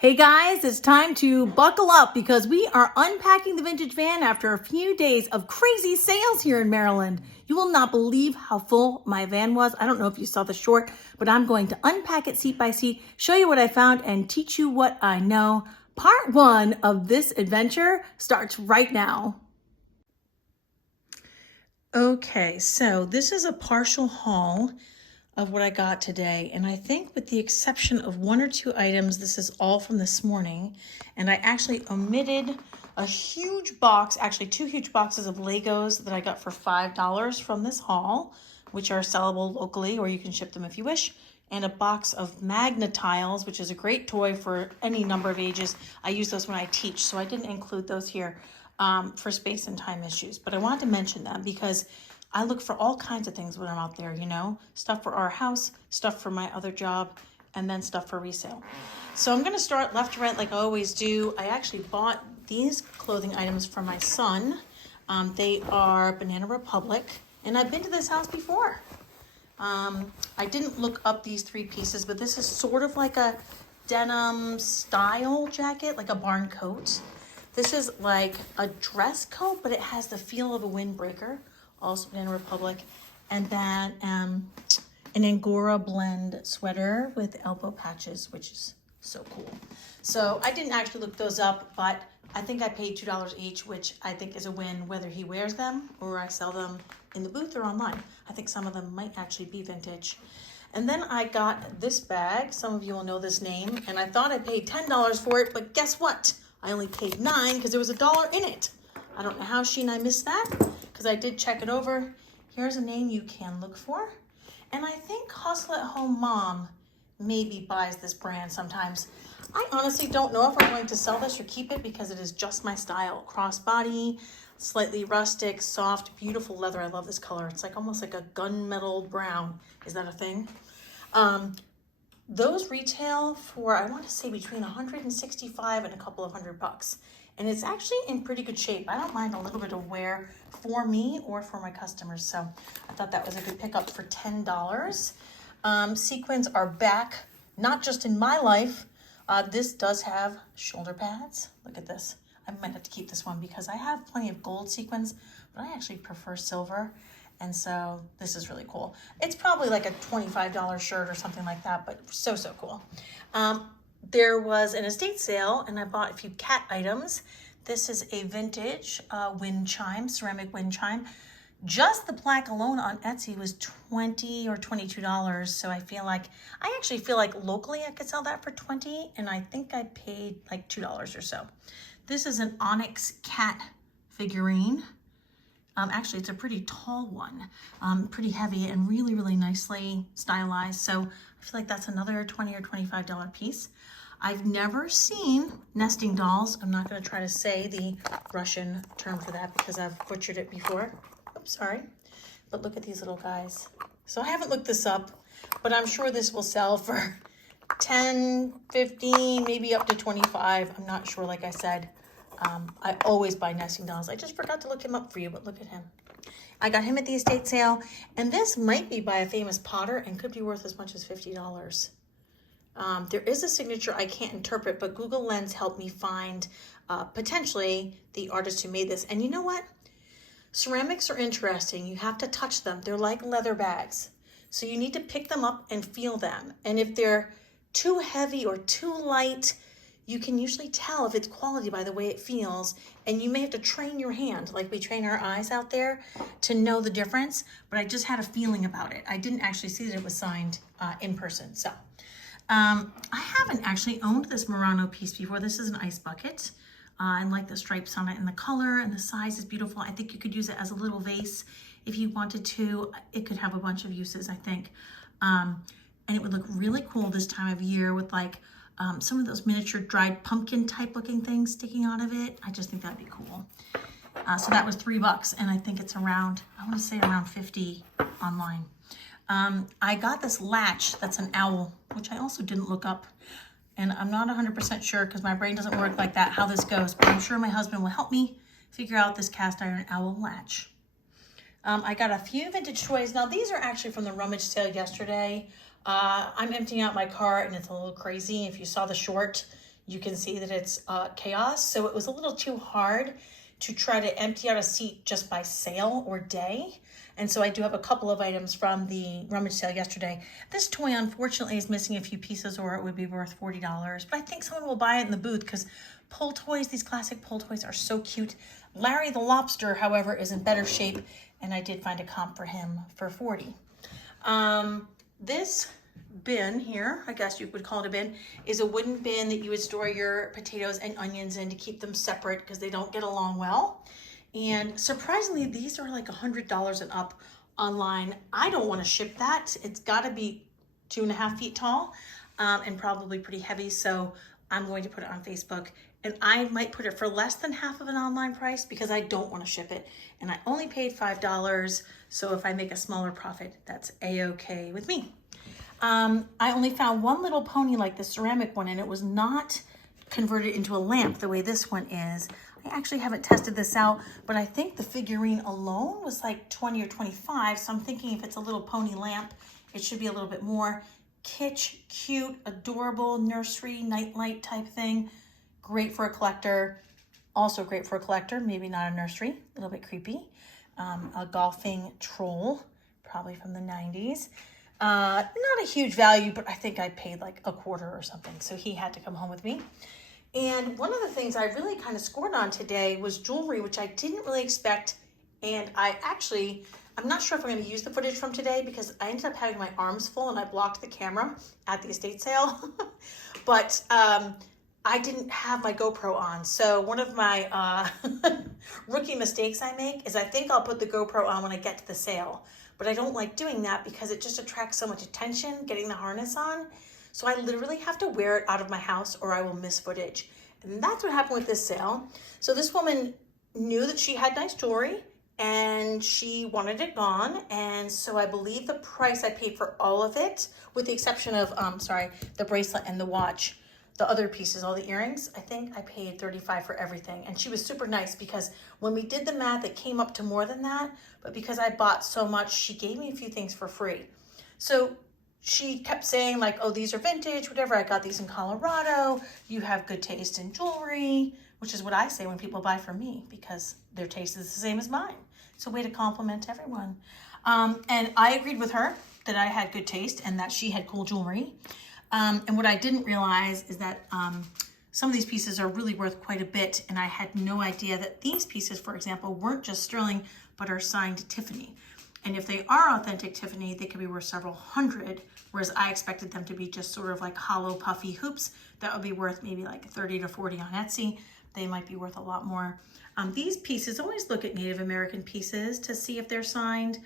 Hey guys, it's time to buckle up because we are unpacking the vintage van after a few days of crazy sales here in Maryland. You will not believe how full my van was. I don't know if you saw the short, but I'm going to unpack it seat by seat, show you what I found, and teach you what I know. Part one of this adventure starts right now. Okay, so this is a partial haul of what I got today. And I think with the exception of one or two items, this is all from this morning. And I actually omitted a huge box, actually two huge boxes of Legos that I got for $5 from this haul, which are sellable locally, or you can ship them if you wish. And a box of Magnetiles, which is a great toy for any number of ages. I use those when I teach, so I didn't include those here for space and time issues. But I wanted to mention them because I look for all kinds of things when I'm out there, you know, stuff for our house, stuff for my other job, and then stuff for resale. So I'm going to start left to right like I always do. I actually bought these clothing items for my son. They are Banana Republic, and I've been to this house before. I didn't look up these three pieces, but this is sort of like a denim style jacket, like a barn coat. This is like a dress coat, but it has the feel of a windbreaker. Also Banana Republic, and then an Angora blend sweater with elbow patches, which is so cool. So I didn't actually look those up, but I think I paid $2 each, which I think is a win whether he wears them or I sell them in the booth or online. I think some of them might actually be vintage. And then I got this bag. Some of you will know this name, and I thought I paid $10 for it, but guess what? I only paid $9 because there was $1 in it. I don't know how she and I missed that, because I did check it over. Here's a name you can look for. And I think Hustle at Home Mom maybe buys this brand sometimes. I honestly don't know if I'm going to sell this or keep it because it is just my style. Crossbody, slightly rustic, soft, beautiful leather. I love this color. It's like almost like a gunmetal brown. Is that a thing? Those retail for, I want to say, between $165 and a couple of $100. And it's actually in pretty good shape. I don't mind a little bit of wear for me or for my customers. So I thought that was a good pickup for $10. Sequins are back, not just in my life. This does have shoulder pads. Look at this. I might have to keep this one because I have plenty of gold sequins, but I actually prefer silver. And so this is really cool. It's probably like a $25 shirt or something like that, but so cool. There was an estate sale and I bought a few cat items. This is a vintage wind chime, ceramic wind chime. Just the plaque alone on Etsy was $20 or $22. So I actually feel like locally I could sell that for $20, and I think I paid like $2 or so. This is an onyx cat figurine. Actually, it's a pretty tall one, pretty heavy and really, really nicely stylized. So I feel like that's another $20 or $25 piece. I've never seen nesting dolls. I'm not going to try to say the Russian term for that because I've butchered it before. Oops, sorry. But look at these little guys. So I haven't looked this up, but I'm sure this will sell for 10, 15, maybe up to 25. I'm not sure, like I said. I always buy nesting dolls. I just forgot to look him up for you, but look at him. I got him at the estate sale, and this might be by a famous potter and could be worth as much as $50. There is a signature I can't interpret, but Google Lens helped me find potentially the artist who made this. And you know what? Ceramics are interesting. You have to touch them. They're like leather bags. So you need to pick them up and feel them. And if they're too heavy or too light, you can usually tell if it's quality by the way it feels, and you may have to train your hand, like we train our eyes out there, to know the difference, but I just had a feeling about it. I didn't actually see that it was signed in person. So I haven't actually owned this Murano piece before. This is an ice bucket. I like the stripes on it, and the color and the size is beautiful. I think you could use it as a little vase if you wanted to. It could have a bunch of uses, I think. And it would look really cool this time of year with like some of those miniature dried pumpkin type looking things sticking out of it. I just think that'd be cool. So that was $3, and I think it's around, I want to say around 50 online. I got this latch that's an owl, which I also didn't look up. And I'm not 100% sure because my brain doesn't work like that, how this goes, but I'm sure my husband will help me figure out this cast iron owl latch. I got a few vintage toys. Now these are actually from the rummage sale yesterday. I'm emptying out my cart and it's a little crazy. If you saw the short, you can see that it's chaos. So it was a little too hard to try to empty out a seat just by sale or day. And so I do have a couple of items from the rummage sale yesterday. This toy, unfortunately, is missing a few pieces, or it would be worth $40. But I think someone will buy it in the booth because pull toys, these classic pull toys, are so cute. Larry the Lobster, however, is in better shape, and I did find a comp for him for $40. This bin here, I guess you would call it a bin, is a wooden bin that you would store your potatoes and onions in to keep them separate because they don't get along well. And surprisingly, these are like $100 and up online. I don't want to ship that. It's got to be 2.5 feet tall and probably pretty heavy. So I'm going to put it on Facebook, and I might put it for less than half of an online price because I don't want to ship it. And I only paid $5. So if I make a smaller profit, that's a-okay with me. I only found one little pony like the ceramic one, and it was not converted into a lamp the way this one is. I actually haven't tested this out, but I think the figurine alone was like 20 or 25. So I'm thinking if it's a little pony lamp, it should be a little bit more. Kitsch, cute, adorable, nursery, nightlight type thing. Great for a collector. Also great for a collector, maybe not a nursery, a little bit creepy. A golfing troll, probably from the 90s. Not a huge value, but I think I paid like $25 or something. So he had to come home with me. And one of the things I really kind of scored on today was jewelry, which I didn't really expect. And I'm not sure if I'm going to use the footage from today because I ended up having my arms full and I blocked the camera at the estate sale. But I didn't have my GoPro on. So one of my rookie mistakes I make is I think I'll put the GoPro on when I get to the sale. But I don't like doing that because it just attracts so much attention getting the harness on. So I literally have to wear it out of my house or I will miss footage. And that's what happened with this sale. So this woman knew that she had nice jewelry and she wanted it gone. And so I believe the price I paid for all of it, with the exception of, the bracelet and the watch, the other pieces, all the earrings, I think I paid $35 for everything. And she was super nice because when we did the math, it came up to more than that. But because I bought so much, she gave me a few things for free. So she kept saying like, oh, these are vintage, whatever. I got these in Colorado. You have good taste in jewelry, which is what I say when people buy from me because their taste is the same as mine. It's a way to compliment everyone. And I agreed with her that I had good taste and that she had cool jewelry. And what I didn't realize is that some of these pieces are really worth quite a bit. And I had no idea that these pieces, for example, weren't just sterling, but are signed Tiffany. And if they are authentic Tiffany, they could be worth several hundred, whereas I expected them to be just sort of like hollow, puffy hoops that would be worth maybe like 30 to 40 on Etsy. They might be worth a lot more. These pieces, always look at Native American pieces to see if they're signed.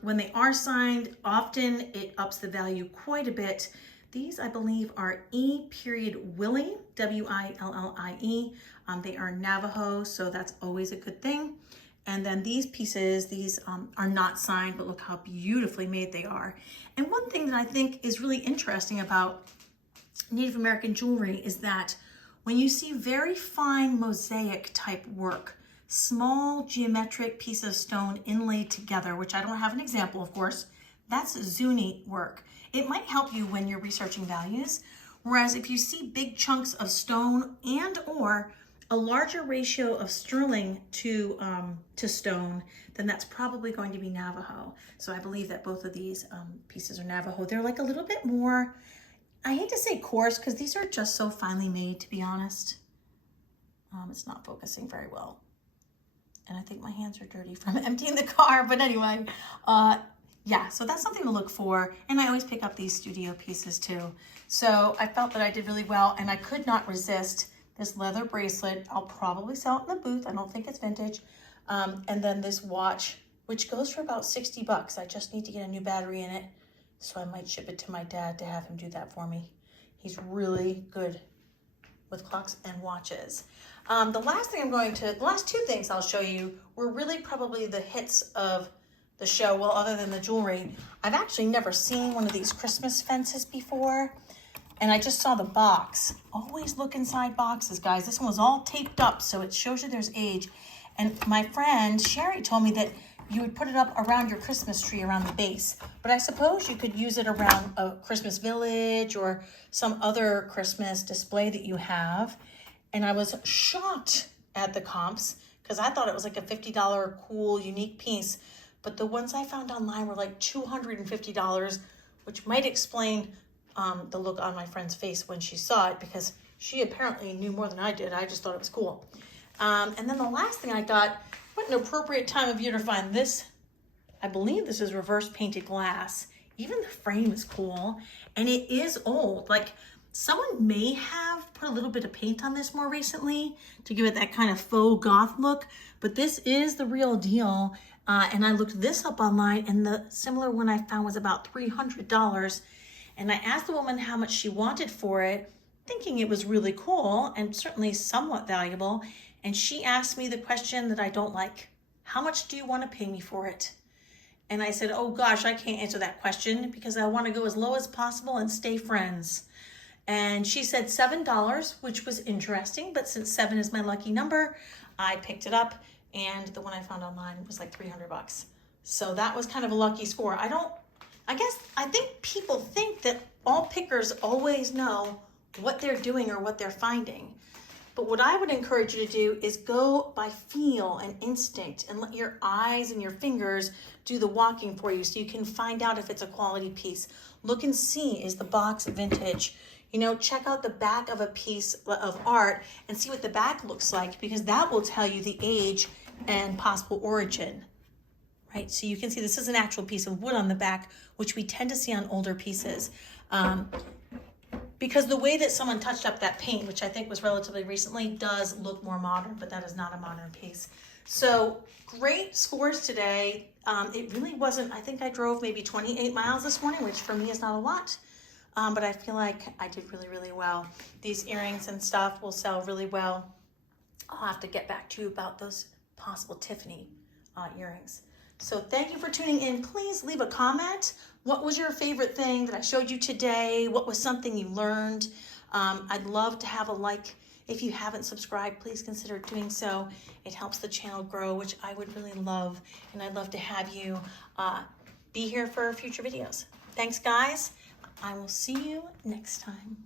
When they are signed, often it ups the value quite a bit. These, I believe, are E.Willie, W-I-L-L-I-E. They are Navajo, so that's always a good thing. And then these pieces, these are not signed, but look how beautifully made they are. And one thing that I think is really interesting about Native American jewelry is that when you see very fine mosaic type work, small geometric pieces of stone inlaid together, which I don't have an example, of course, that's Zuni work. It might help you when you're researching values. Whereas if you see big chunks of stone and or a larger ratio of sterling to stone, then that's probably going to be Navajo. So I believe that both of these pieces are Navajo. They're like a little bit more, I hate to say coarse, because these are just so finely made, to be honest. It's not focusing very well. And I think my hands are dirty from emptying the car, but anyway, yeah, so that's something to look for. And I always pick up these studio pieces too. So I felt that I did really well, and I could not resist this leather bracelet. I'll probably sell it in the booth. I don't think it's vintage. And then this watch, which goes for about $60. I just need to get a new battery in it. So I might ship it to my dad to have him do that for me. He's really good with clocks and watches. The last two things I'll show you were really probably the hits of the show. Well, other than the jewelry, I've actually never seen one of these Christmas fences before. And I just saw the box. Always look inside boxes, guys. This one was all taped up, so it shows you there's age. And my friend Sherry told me that you would put it up around your Christmas tree, around the base. But I suppose you could use it around a Christmas village or some other Christmas display that you have. And I was shocked at the comps because I thought it was like a $50 cool, unique piece. But the ones I found online were like $250, which might explain the look on my friend's face when she saw it, because she apparently knew more than I did. I just thought it was cool. And then the last thing I thought, what an appropriate time of year to find this. I believe this is reverse painted glass. Even the frame is cool, and it is old. Like, someone may have put a little bit of paint on this more recently to give it that kind of faux goth look, but this is the real deal. And I looked this up online, and the similar one I found was about $300. And I asked the woman how much she wanted for it, thinking it was really cool and certainly somewhat valuable. And she asked me the question that I don't like. How much do you want to pay me for it? And I said, oh gosh, I can't answer that question because I want to go as low as possible and stay friends. And she said $7, which was interesting, but since 7 is my lucky number, I picked it up, and the one I found online was like $300. So that was kind of a lucky score. I think people think that all pickers always know what they're doing or what they're finding. But what I would encourage you to do is go by feel and instinct and let your eyes and your fingers do the walking for you so you can find out if it's a quality piece. Look and see, is the box vintage? Check out the back of a piece of art and see what the back looks like, because that will tell you the age and possible origin, right? So you can see this is an actual piece of wood on the back, which we tend to see on older pieces. Because the way that someone touched up that paint, which I think was relatively recently, does look more modern, but that is not a modern piece. So great scores today. It really wasn't, I think I drove maybe 28 miles this morning, which for me is not a lot. But I feel like I did really, really well. These earrings and stuff will sell really well. I'll have to get back to you about those possible Tiffany earrings. So thank you for tuning in. Please leave a comment. What was your favorite thing that I showed you today? What was something you learned? I'd love to have a like. If you haven't subscribed, please consider doing so. It helps the channel grow, which I would really love. And I'd love to have you be here for future videos. Thanks, guys. I will see you next time.